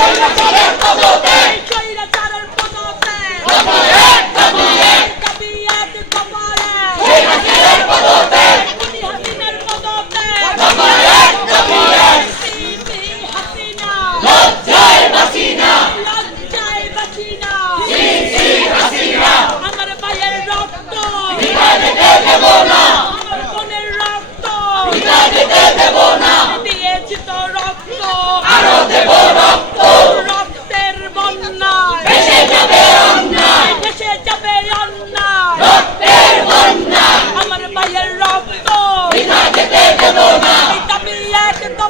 ¡Con la এক